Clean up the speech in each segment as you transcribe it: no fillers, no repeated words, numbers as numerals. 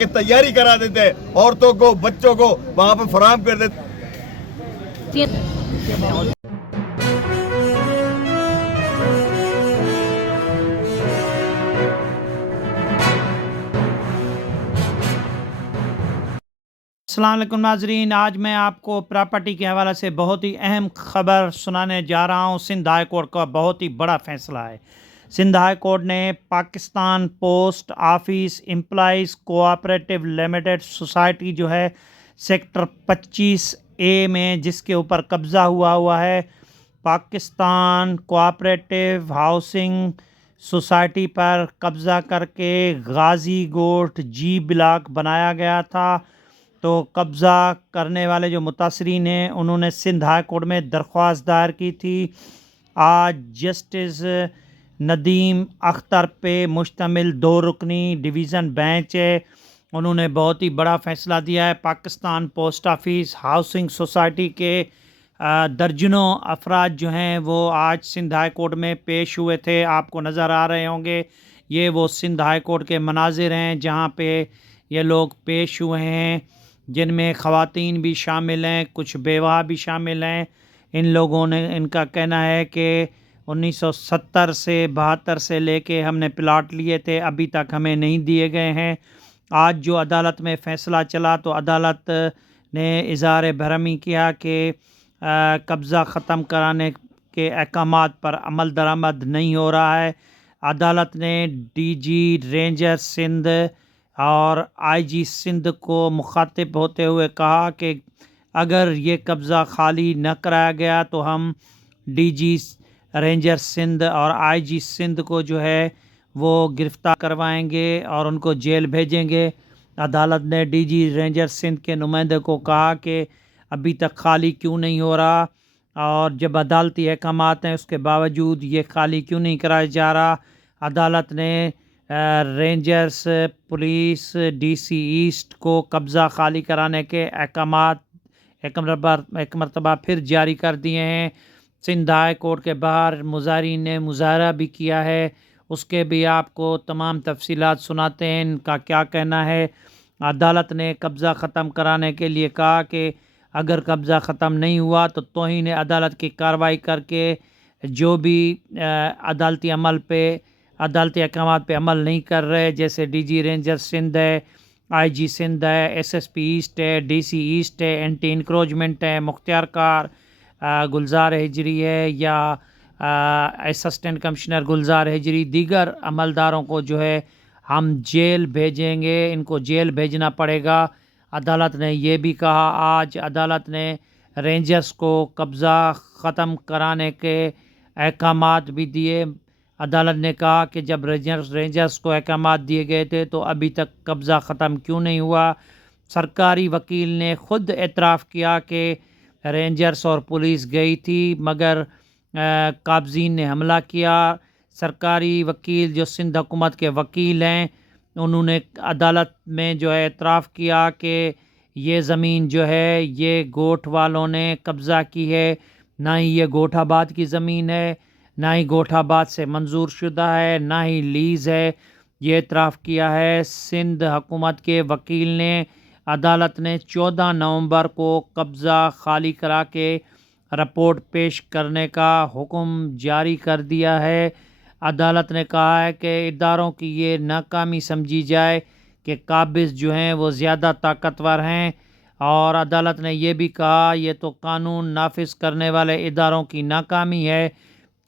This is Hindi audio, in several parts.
की तैयारी करा देते हैं, औरतों को बच्चों को वहाँ पर फराहम कर देते। अस्सलाम वालेकुम नाजरीन, आज मैं आपको प्रॉपर्टी के हवाले से बहुत ही अहम खबर सुनाने जा रहा हूँ। सिंध हाई कोर्ट का बहुत ही बड़ा फैसला है। सिंध हाई कोर्ट ने Pakistan post office employees cooperative limited society जो है सेक्टर 25A में, जिसके ऊपर कब्ज़ा हुआ है, पाकिस्तान कोऑपरेटिव हाउसिंग सोसाइटी पर कब्ज़ा करके गाजी गोट जी ब्लॉक बनाया गया था। तो कब्ज़ा करने वाले जो मुतासरीन हैं उन्होंने सिंध हाई कोर्ट में दरख्वास्त दायर की थी। आज जस्टिस नदीम अख्तर पे मुश्तमिल 2 रुकनी डिवीज़न बेंच है, उन्होंने बहुत ही बड़ा फ़ैसला दिया है। Pakistan post office housing society के दर्जनों अफराद जो हैं वो आज सिंध हाई कोर्ट में पेश हुए थे। आपको नज़र आ रहे होंगे, ये वो सिंध हाई कोर्ट के मनाजिर हैं जहाँ पे ये लोग पेश हुए हैं, जिनमें ख़वातीन भी शामिल हैं, कुछ बेवा भी शामिल हैं। इन लोगों ने, इनका कहना है कि 1970 से 72 से लेके हमने प्लाट लिए थे, अभी तक हमें नहीं दिए गए हैं। आज जो अदालत में फ़ैसला चला तो अदालत ने इज़हार बरहमी किया कि कब्ज़ा ख़त्म कराने के अहकामात पर अमल दरामद नहीं हो रहा है। अदालत ने डीजी रेंजर सिंध और आईजी सिंध को मुखातिब होते हुए कहा कि अगर ये कब्ज़ा खाली न कराया गया तो हम डीजी रेंजर सिंध और आईजी सिंध को जो है वो गिरफ़्तार करवाएंगे और उनको जेल भेजेंगे। अदालत ने डीजी रेंजर सिंध के नुमाइंदे को कहा कि अभी तक खाली क्यों नहीं हो रहा, और जब अदालती अहकामात हैं उसके बावजूद ये खाली क्यों नहीं कराया जा रहा। अदालत ने रेंजर्स पुलिस डीसी ईस्ट को कब्ज़ा खाली कराने के अहकामात एक मरतबा फिर जारी कर दिए हैं। सिंध हाई कोर्ट के बाहर मुज़ाहिरीन ने मुज़ाहरा भी किया है, उसके भी आपको तमाम तफसीलात सुनाते हैं, इनका क्या कहना है। अदालत ने कब्ज़ा ख़त्म कराने के लिए कहा कि अगर कब्ज़ा ख़त्म नहीं हुआ तो तौहीन अदालत की कार्रवाई करके जो भी अदालती अहकामात पे अमल नहीं कर रहे, जैसे डीजी रेंजर सिंध है, आईजी सिंध है, एसएसपी ईस्ट है, डीसी ईस्ट है, एंटी इंक्रोचमेंट है, मुख्तियार कार गुलजार हिजरी है, या असिस्टेंट कमिश्नर गुलजार हिजरी, दीगर अमलदारों को जो है हम जेल भेजेंगे, इनको जेल भेजना पड़ेगा। अदालत ने ये भी कहा, आज अदालत ने रेंजर्स को कब्ज़ा ख़त्म कराने के अहकामात भी दिए। अदालत ने कहा कि जब रेंजर्स को अहकामात दिए गए थे तो अभी तक कब्ज़ा ख़त्म क्यों नहीं हुआ। सरकारी वकील ने ख़ुद एतराफ़ किया कि रेंजर्स और पुलिस गई थी मगर काबज़ीन ने हमला किया। सरकारी वकील जो सिंध हुकूमत के वकील हैं उन्होंने अदालत में जो है एतराफ़ किया कि ये ज़मीन जो है ये गोठ वालों ने कब्ज़ा की है, ना ही ये गोठाबाद की ज़मीन है, ना ही गोठाबाद से मंजूर शुदा है, ना ही लीज़ है। ये एतराफ़ किया है सिंध हुकूमत के वकील ने। अदालत ने 14 नवंबर को कब्ज़ा खाली करा के रिपोर्ट पेश करने का हुक्म जारी कर दिया है। अदालत ने कहा है कि इदारों की ये नाकामी समझी जाए कि काबिज़ जो हैं वो ज़्यादा ताकतवर हैं, और अदालत ने यह भी कहा ये तो कानून नाफिज करने वाले इदारों की नाकामी है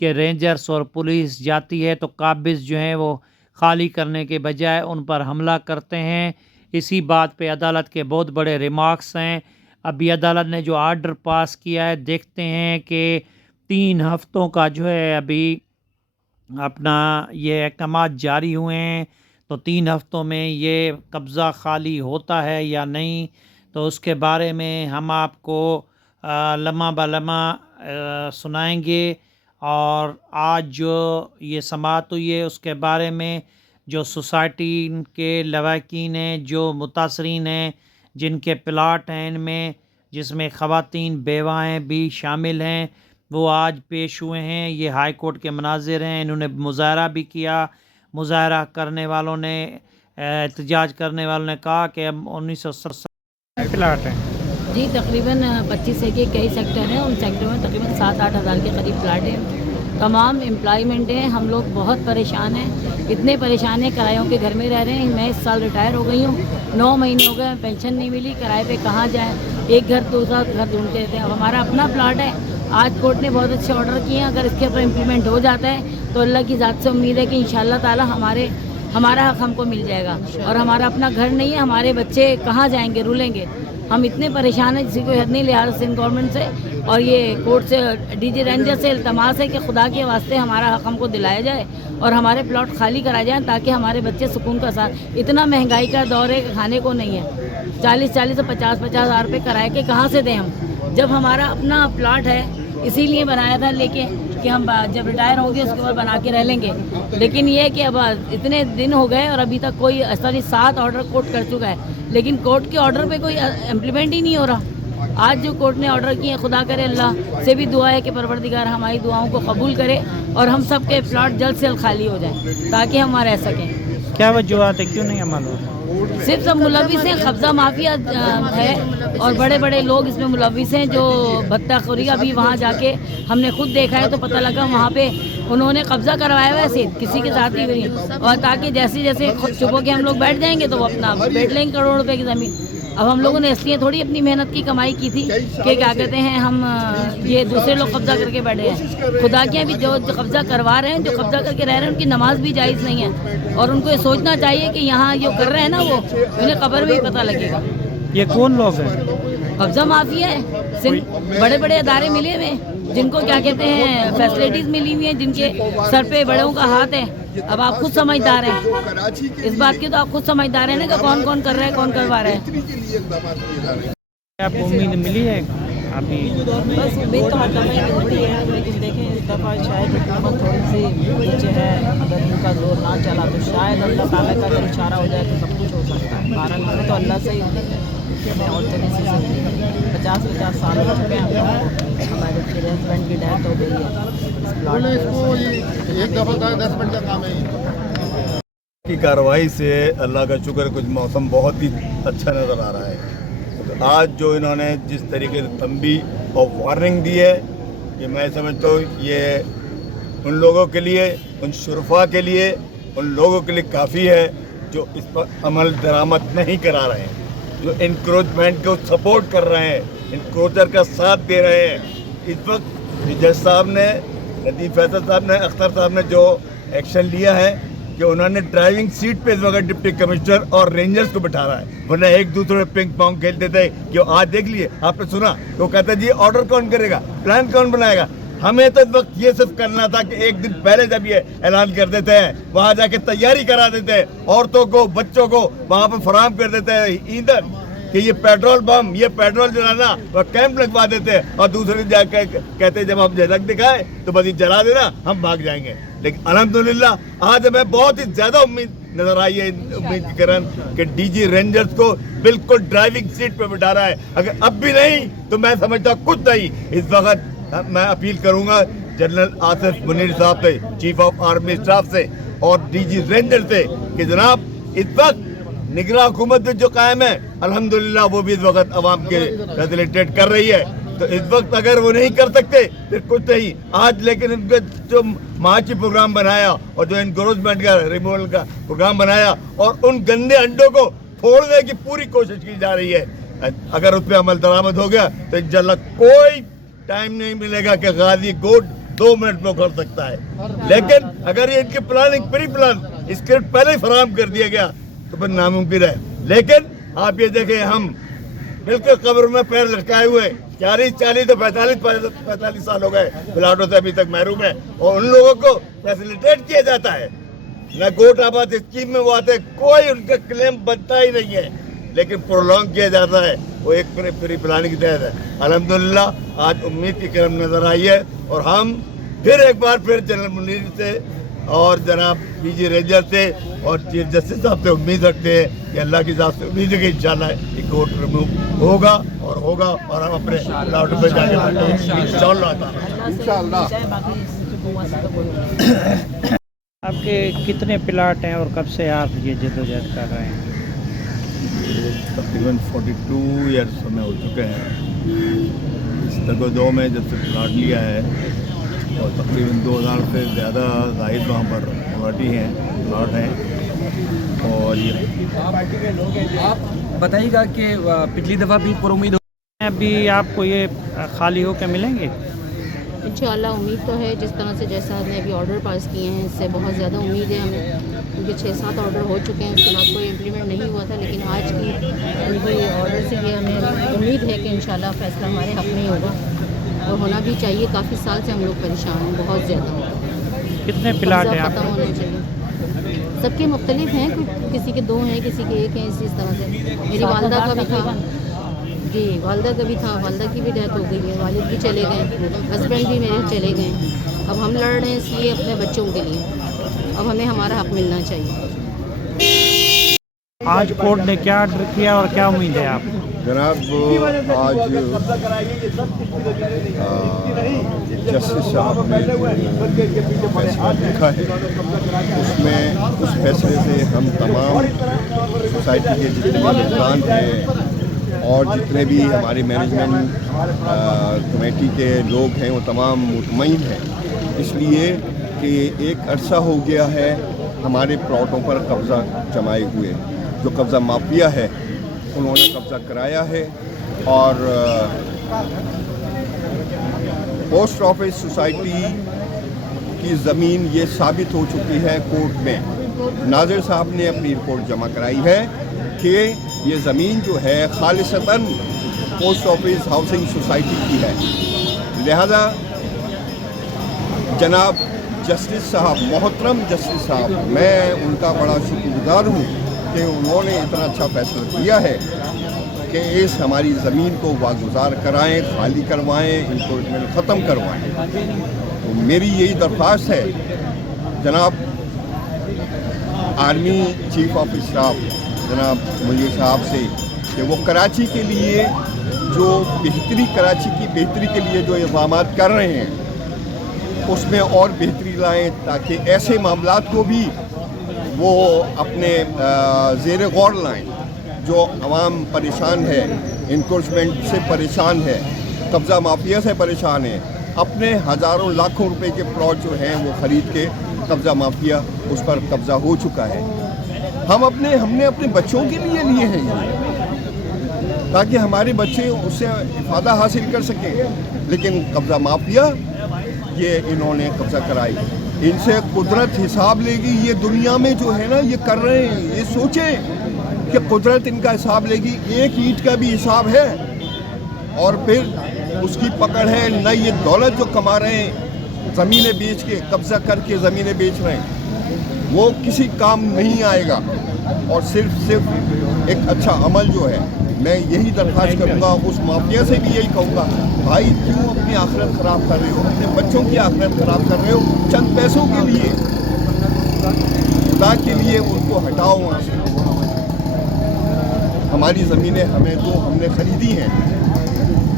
कि रेंजर्स और पुलिस जाती है तो काबिज़ जो हैं वो खाली करने के बजाय उन पर हमला करते हैं। इसी बात पे अदालत के बहुत बड़े रिमार्क्स हैं। अभी अदालत ने जो आर्डर पास किया है, देखते हैं कि 3 हफ्तों का जो है अभी अपना ये अहकामात जारी हुए हैं, तो 3 हफ्तों में ये कब्ज़ा खाली होता है या नहीं, तो उसके बारे में हम आपको लम्हा ब लम्हा सुनाएंगे। और आज जो ये समाअत हुई है उसके बारे में जो सोसाइटी के लवाकिन हैं, जो मुतासरीन हैं, जिनके प्लाट हैं, इनमें जिसमें ख़वातीन बेवाएँ भी शामिल हैं, वो आज पेश हुए हैं। ये हाई कोर्ट के मनाजिर हैं, इन्होंने मुज़ाहरा भी किया। मुज़ाहरा करने वालों ने एहतजाज करने वालों ने कहा कि अब 1970 प्लाट हैं। जी तकरीबन 25 के कई सेक्टर हैं, उन सेक्टर में तकरीबन 7-8 हज़ार के करीब प्लाट हैं। तमाम एम्प्लॉयमेंट हैं, हम लोग बहुत परेशान हैं, इतने परेशान हैं, किरायों के घर में रह रहे हैं। मैं इस साल रिटायर हो गई हूँ, 9 महीने हो गए, पेंशन नहीं मिली, किराए पे कहाँ जाएँ, एक घर दूसरा घर ढूंढते थे। अब हमारा अपना प्लाट है, आज कोर्ट ने बहुत अच्छे ऑर्डर किए हैं, अगर इसके ऊपर इम्प्लीमेंट हो जाता है तो अल्लाह की ज़ात से उम्मीद है कि इंशाअल्लाह ताला हमारा हक़ हमको मिल जाएगा। और हमारा अपना घर नहीं है, हमारे बच्चे कहाँ जाएंगे, रुलेंगे। हम इतने परेशान हैं जिसकी कोई हद नहीं, लिहाजा सिंध गवर्नमेंट से और ये कोर्ट से, डीजी रेंजर से इल्तमास है कि खुदा के वास्ते हमारा हक़ हमको दिलाया जाए और हमारे प्लॉट खाली कराए जाएँ ताकि हमारे बच्चे सुकून का साथ। इतना महंगाई का दौर है कि खाने को नहीं है, 40-40 से 50-50 हज़ार रुपये किराए के कहाँ से दें हम, जब हमारा अपना प्लॉट है। इसीलिए बनाया था लेके कि हम जब रिटायर होंगे उसके बाद बना के रह लेंगे। लेकिन ये है कि अब इतने दिन हो गए और अभी तक कोई ऐसा नहीं, 7 ऑर्डर कोर्ट कर चुका है, लेकिन कोर्ट के ऑर्डर पे कोई इम्प्लीमेंट ही नहीं हो रहा। आज जो कोर्ट ने ऑर्डर किए, खुदा करे अल्लाह से भी दुआ है कि परवरदिगार हमारी दुआओं को कबूल करे और हम सब के प्लॉट जल्द से जल्द खाली हो जाए ताकि हम वहाँ रह सकें। क्या वजूहत है, क्यों नहीं अमल हो? सिर्फ सब मुलविस हैं, कब्ज़ा माफिया है और बड़े बड़े लोग इसमें मुलविस हैं जो भत्ताखोरी। अभी वहाँ जाके हमने खुद देखा है तो पता लगा वहाँ पे उन्होंने कब्ज़ा करवाया वैसे किसी के साथ ही नहीं, और ताकि जैसे जैसे खुद चुप के हम लोग बैठ जाएंगे तो वो अपना बैठ लेंगे करोड़ रुपए की ज़मीन। अब हम लोगों ने इसलिए थोड़ी अपनी मेहनत की कमाई की थी कि क्या कहते हैं हम ये दूसरे लोग कब्ज़ा करके बैठे हैं। खुदा के भी जो कब्ज़ा करवा रहे हैं, जो कब्ज़ा करके रह रहे हैं, उनकी नमाज भी जायज़ नहीं है और उनको ये सोचना चाहिए कि यहाँ जो कर रहे हैं ना वो उन्हें कब्र में ही पता लगेगा। ये कौन लोग हैं? कब्ज़ा माफिया है, बड़े बड़े अदारे मिले हुए हैं जिनको क्या कहते हैं फैसिलिटीज़ मिली हुई हैं, जिनके सर पे बड़ों का हाथ है। अब आप खुद समझदार हैं इस बात के, तो आप खुद समझदार हैं ना कि कौन कौन कर रहा है, कौन करवा रहा है। आपको उम्मीद मिली है अभी? बस उम्मीद तो हर दफ़ा ही मिलती है, लेकिन देखें इस दफ़ा शायद हुकूमत थोड़ी सी नीचे है, अगर उनका जोर ना चला तो शायद अल्लाह ताला का अगर इशारा हो जाए तो सब कुछ हो सकता है। 12 महीने तो अल्लाह से ही मैं और तो किसी से 50-50 साल हो चुके हैं हम लोगों को। हमारे मेरे हस्बैंड की डेथ हो गई है इस प्लॉट की कार्रवाई से अल्लाह का शुक्र, कुछ मौसम बहुत ही अच्छा नज़र आ रहा है। तो आज जो इन्होंने जिस तरीके से तंबी और वार्निंग दी है, ये मैं समझता हूँ ये उन लोगों के लिए, उन शुरफा के लिए, उन लोगों के लिए काफ़ी है जो इस पर अमल दरामद नहीं करा रहे हैं, जो इंक्रोचमेंट को सपोर्ट कर रहे हैं, इंक्रोचर का साथ दे रहे हैं। इस वक्त जज साहब ने, लतीफ़ फैसल साहब ने, अख्तर साहब ने जो एक्शन लिया है कि उन्होंने ड्राइविंग सीट पे इस वक्त डिप्टी कमिश्नर और रेंजर्स को बिठा रहा है, वरना एक दूसरे में पिंग पोंग खेलते थे कि आज देख लिए आपने सुना तो कहता जी ऑर्डर कौन करेगा, प्लान कौन बनाएगा। हमें तो इस वक्त ये सिर्फ करना था कि एक दिन पहले जब ये ऐलान कर देते हैं वहाँ जाके तैयारी करा देते हैं, औरतों को बच्चों को वहाँ पर फराहम कर देते हैं ईंधन कि ये पेट्रोल बम, ये पेट्रोल जलाना, वह कैंप लगवा देते हैं और दूसरे दिन जाकर कहते हैं जब हम झलक दिखाए तो बस जला देना, हम भाग जाएंगे। लेकिन अल्हम्दुलिल्लाह आज हमें बहुत ही ज़्यादा उम्मीद नजर आई है, उम्मीद की किरण कि डीजी रेंजर्स को बिल्कुल ड्राइविंग सीट पे बिठा रहा है। अगर अब भी नहीं तो मैं समझता कुछ नहीं। इस वक्त मैं अपील करूंगा जनरल आसिफ मुनीर साहब से, चीफ ऑफ आर्मी स्टाफ से और डीजी रेंजर से कि जनाब इस वक्त निगरान हुकूमत जो कायम है अल्हम्दुलिल्लाह वो भी इस वक्त अवाम के फैसिलिटेट कर रही है। तो इस वक्त अगर वो नहीं कर सकते फिर कुछ नहीं आज, लेकिन इनका जो मार्च प्रोग्राम बनाया और जो इनक्रोचमेंट का रिमूवल का प्रोग्राम बनाया और उन गंदे अंडों को फोड़ने की पूरी कोशिश की जा रही है, अगर उस पर अमल दरामद हो गया तो इंशाल्लाह कोई टाइम नहीं मिलेगा कि गाजी गोट 2 मिनट में कर सकता है। लेकिन अगर ये इनकी प्लानिंग प्री प्लान स्क्रिप्ट पहले ही फराहम कर दिया गया तो फिर नामुमकिन है। लेकिन आप ये देखें हम बिल्कुल कब्र में पैर लटकाए हुए 40 तो 45 साल हो गए प्लाटों से अभी तक महरूम है और उन लोगों को फैसिलिटेट किया जाता है न गोट आबाद स्कीम में वो आते, कोई उनका क्लेम बनता ही नहीं है, लेकिन प्रोलॉन्ग किया जाता है वो एक प्री प्लानिंग के तहत है। अल्हम्दुलिल्लाह आज उम्मीद की किरण नजर आई है और हम फिर एक बार फिर जनरल मुनीर से और जनाब डीजी रेंजर से और चीफ जस्टिस साहब से उम्मीद रखते हैं कि अल्लाह की ज़ात से उम्मीद है कि इंशाल्लाह ये कोर्ट रिमूव होगा और हम अपने प्लाट पे जाके इंशाल्लाह आपके कितने प्लाट हैं और कब से आप ये जद्दोजहद कर रहे हैं? तकरीबन 42 ईयर्स हमें हो चुके हैं इस तगदो में जब से प्लाट लिया है, और तकरीबन 2000 से ज़्यादा जाहिद वहाँ पर प्लाट हैं। और ये आप बताइएगा कि पिछली दफ़ा भी पुरुम्मीद अभी आपको ये खाली होकर मिलेंगे? इंशाअल्लाह उम्मीद तो है, जिस तरह से जैसा हमने अभी ऑर्डर पास किए हैं इससे बहुत ज़्यादा उम्मीद है हमें, क्योंकि 6-7 ऑर्डर हो चुके हैं, उसके बाद कोई इम्प्लीमेंट नहीं हुआ था, लेकिन आज की उनकी ऑर्डर से ये हमें उम्मीद है कि इंशाअल्लाह फ़ैसला हमारे हक़ में ही होगा, और होना भी चाहिए। काफ़ी साल से हम लोग परेशान हैं, बहुत ज़्यादा। कितने प्लाट हैं ख़त्म होने चाहिए। सबके मुख्तलिफ हैं, किसी के 2 हैं, किसी के 1 हैं, इस तरह से। मेरी वालदा का भी था जी, वालदा का भी था, वालदा की भी डेथ हो गई है, वालिद भी चले गए, हस्बैंड भी मेरे चले गए। अब हम लड़ रहे हैं इसलिए अपने बच्चों के लिए, अब हमें हमारा हक़ मिलना चाहिए। आज कोर्ट ने क्या ऑर्डर किया और क्या उम्मीद है आप? जनाब, आज जस्टिस साहब ने फैसला लिखा है, उसमें उस फैसले से हम तमाम सोसाइटी के जितने मेंबरान हैं और जितने भी हमारी मैनेजमेंट कमेटी के लोग हैं वो तमाम मुतमईन हैं, इसलिए कि एक अरसा हो गया है हमारे प्लॉटों पर कब्ज़ा जमाए हुए। जो कब्ज़ा माफिया है उन्होंने कब्ज़ा कराया है, और पोस्ट ऑफिस सोसाइटी की ज़मीन ये साबित हो चुकी है कोर्ट में। नाज़िर साहब ने अपनी रिपोर्ट जमा कराई है कि ये ज़मीन जो है खालिसतन पोस्ट ऑफिस हाउसिंग सोसाइटी की है। लिहाजा जनाब जस्टिस साहब, मोहतरम जस्टिस साहब, मैं उनका बड़ा शुक्रगुजार हूँ कि उन्होंने इतना अच्छा फैसला किया है कि इस हमारी ज़मीन को वागुजार कराएँ, खाली करवाएँ, इनको ख़त्म करवाएँ। तो मेरी यही दरख्वास्त है जनाब आर्मी चीफ ऑफ स्टाफ जनाब मुनीर साहब से कि वो कराची के लिए जो कराची की बेहतरी के लिए जो इक़दाम कर रहे हैं उसमें और बेहतरी लाएँ, ताकि ऐसे मामलात को भी वो अपने ज़ेर गौर लाएँ। जो अवाम परेशान है, इंक्रोचमेंट से परेशान है, कब्ज़ा माफिया से परेशान है, अपने हज़ारों लाखों रुपए के प्लॉट जो हैं वो ख़रीद के कब्ज़ा माफिया उस पर कब्ज़ा हो चुका है। हमने अपने बच्चों के लिए लिए हैं ये, ताकि हमारे बच्चे उससे फ़ायदा हासिल कर सकें, लेकिन कब्ज़ा माफिया ये इन्होंने कब्ज़ा कराई। इनसे कुदरत हिसाब लेगी। ये दुनिया में जो है ना ये कर रहे हैं, ये सोचें कि कुदरत इनका हिसाब लेगी। एक ईंट का भी हिसाब है और फिर उसकी पकड़ है। न ये दौलत जो कमा रहे हैं ज़मीनें बेच के, कब्ज़ा करके ज़मीनें बेच रहे हैं, वो किसी काम नहीं आएगा। और सिर्फ एक अच्छा अमल जो है, मैं यही दरख्वास्त करूँगा, उस माफिया से भी यही कहूँगा, भाई क्यों अपनी आखिरत ख़राब कर रहे हो, अपने बच्चों की आखिरत ख़राब कर रहे हो चंद पैसों के लिए। खुदा के लिए उनको हटाओ वहाँ से। हमारी ज़मीनें हमें दो, हमने ख़रीदी हैं,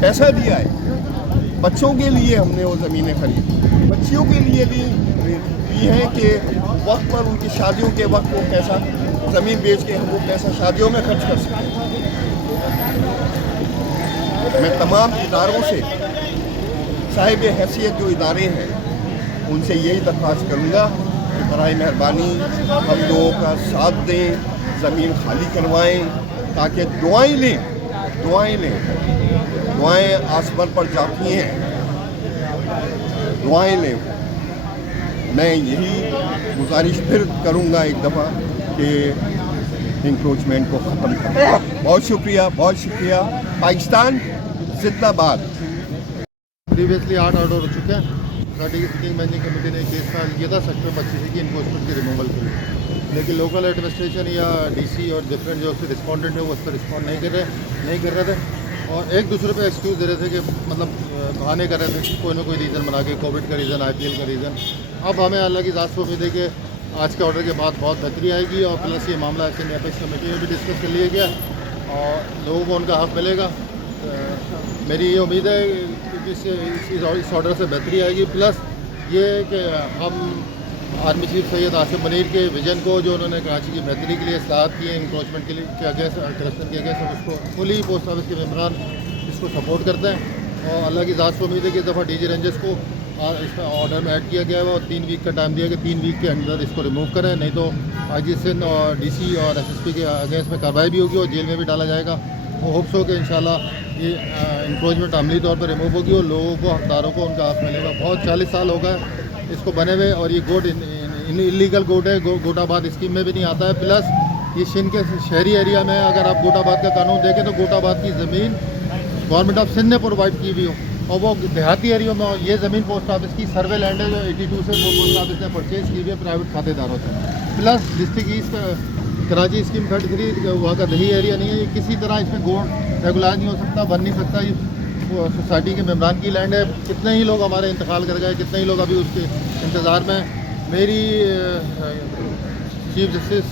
पैसा दिया है, बच्चों के लिए हमने वो ज़मीनें खरीदी, बच्चियों के लिए ली हैं कि वक्त पर उनकी शादियों के वक्त वो पैसा ज़मीन बेच के हम वो पैसा शादियों में खर्च कर सकें। मैं तमाम इदारों से, साहिब हैसियत जो इदारे हैं, उनसे यही दरख्वास्त करूँगा कि बराए मेहरबानी हम लोगों का साथ दें, ज़मीन खाली करवाएं, ताकि दुआएं लें। दुआएं आसमान पर जाती हैं, दुआएं लें। मैं यही गुजारिश फिर करूँगा एक दफ़ा कि इंक्रोचमेंट को ख़त्म करें। बहुत शुक्रिया पाकिस्तान जिंदाबाद। प्रीवियसली 8 ऑर्डर हो चुके हैं। सिटिंग मैनेजिंग कमेटी ने केस फाइल किया था सेक्टर 25 की इन्फोर्समेंट के रिमूवल के लिए, लेकिन लोकल एडमिनिस्ट्रेशन या डीसी और डिफरेंट जो उसके रिस्पॉन्डेंट है वो उस पर रिस्पॉन्ड नहीं कर रहे थे और एक दूसरे पे एक्सक्यूज़ दे रहे थे कि मतलब बहाने कर रहे थे, कोई ना कोई रीज़न बना के, कोविड का रीज़न, IPL का रीज़न। अब हमें अल्लाह की ज़ात से उम्मीद है कि आज के ऑर्डर के बाद बहुत बेहतरी आएगी और प्लस ये मामला ऐसे अपेक्स कमेटी में भी डिस्कस कर लिया गया और लोगों को उनका हक़ मिलेगा। मेरी ये उम्मीद है कि इस ऑर्डर से बेहतरी आएगी। प्लस ये कि हम आर्मी चीफ सैयद आसिफ मनीर के विजन को जो उन्होंने कराची की बेहतरी के लिए इस्लाहात किए इंक्रोचमेंट के लिए के अगेंस्ट करप्शन के अगेंस्ट, उसको फुली पोस्ट ऑफिस के मेम्बरान इसको सपोर्ट करते हैं और अल्लाह की ज़ात से उम्मीद है कि इस दफ़ा डीजी रेंजर्स को इसमें ऑर्डर में ऐड किया गया है और 3 वीक का टाइम दिया कि 3 वीक के अंदर इसको रिमूव करें, नहीं तो आईजी सिंध और डीसी और एसएसपी के अगेंस्ट में कार्रवाई भी होगी और जेल में भी डाला जाएगा। वो होप्स हो कि इंशाल्लाह ये इंक्रोचमेंट अमली तौर पर रिमूव होगी और लोगों को, हकदारों को उनका हक मिलेगा। बहुत 40 साल हो गए इसको बने हुए और ये गोट इलीगल गोट है, गोटाबाद स्कीम में भी नहीं आता है। प्लस ये शिन के शहरी एरिया में अगर आप गोटाबाद का कानून देखें तो गोटाबाद की ज़मीन गवर्नमेंट ऑफ सिंध ने प्रोवाइड की हुई हो और वो देहाती एरिया में ये ज़मीन पोस्ट ऑफिस की सर्वे लैंड है जो 82 से पोस्ट ऑफिस ने परचेज़ की हुई है प्राइवेट खातेदारों से। Plus district east Karachi scheme 33 वहाँ का दही एरिया नहीं है, ये किसी तरह इसमें गोट रेगुलाइज नहीं हो सकता, बन नहीं सकता। ये सोसाइटी के मेम्बरान की लैंड है। कितने ही लोग हमारे इंतकाल कर गए, कितने ही लोग अभी उसके इंतज़ार में। मेरी चीफ जस्टिस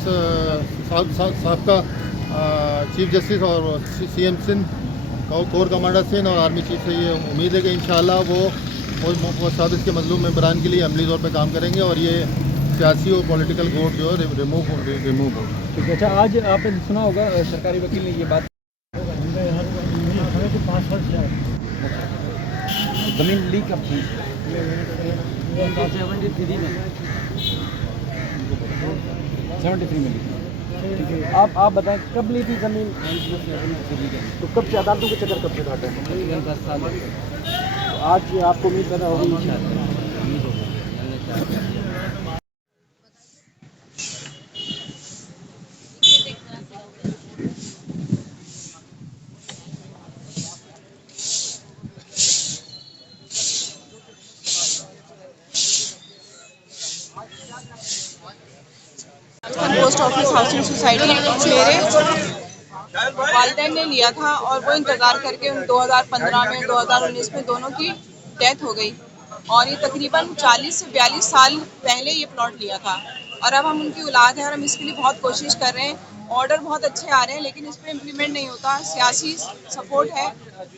साहब का चीफ जस्टिस और CM Sindh corps commander Sindh और आर्मी चीफ से ये उम्मीद है कि इंशाल्लाह वो सादिस के मजलूम मेम्बरान के लिए अमली तौर पर काम करेंगे और ये सियासी और पॉलिटिकल गोट जो है रिमूव हो। ठीक है। अच्छा, आज आपने सुना होगा सरकारी वकील ने ये बात, ज़मीन लीक कब थी? 73 में ली। ठीक है, आप बताएं कब ली थी ज़मीन? तो कब से अदालतों के चक्कर कब से काटे? 10 साल। तो आज आपको उम्मीद पैदा होगी? पोस्ट ऑफिस हाउसिंग सोसाइटी मेरे वालिदैन ने लिया था और वो इंतज़ार करके 2015 में 2019 में दोनों की डेथ हो गई और ये तकरीबन 40 से 42 साल पहले ये प्लॉट लिया था और अब हम उनकी औलाद हैं और हम इसके लिए बहुत कोशिश कर रहे हैं। ऑर्डर बहुत अच्छे आ रहे हैं लेकिन इस पर इम्प्लीमेंट नहीं होता, सियासी सपोर्ट है।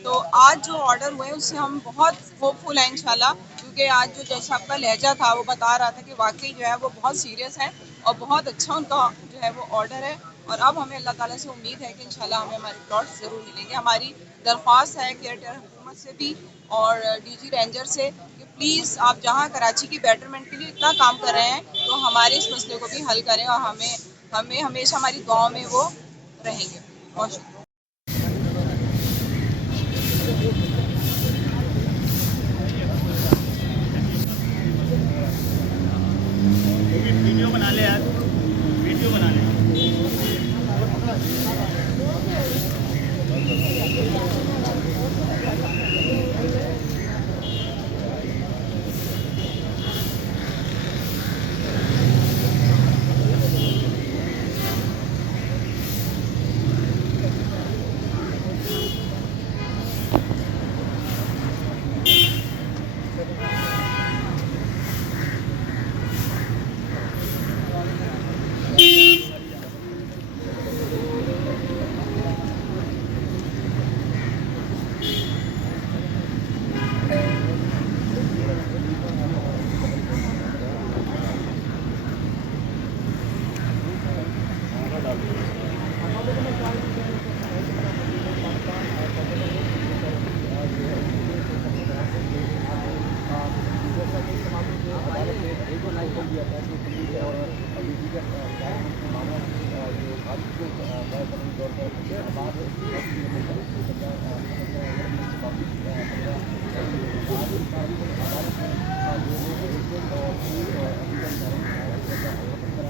तो आज जो ऑर्डर हुए उससे हम बहुत होपफुल हैं इंशाल्लाह, क्योंकि आज जो जज साहब का लहजा था वो बता रहा था कि वाकई जो है वो बहुत सीरियस है और बहुत अच्छा उनका जो है वो ऑर्डर है। और अब हमें अल्लाह ताला से उम्मीद है कि इंशाल्लाह हमें हमारे प्लॉट ज़रूर मिलेंगे। हमारी दरख्वास्त है केयर हुकूमत से भी और डीजी रेंजर से कि प्लीज़ आप जहाँ कराची की बेटरमेंट के लिए इतना काम कर रहे हैं तो हमारे इस मसले को भी हल करें और हमें हमेशा हमारी दुआओं में वो रहेंगे। बहुत शुक्रिया। वीडियो बना ले यार, वीडियो बना ले।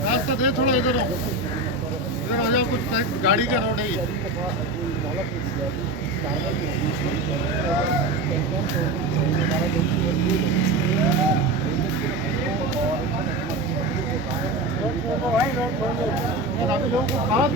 रास्ता दे थोड़ा, इधर आ जाओ, कुछ गाड़ी का रोड है ये। अभी लोगों को कहा तो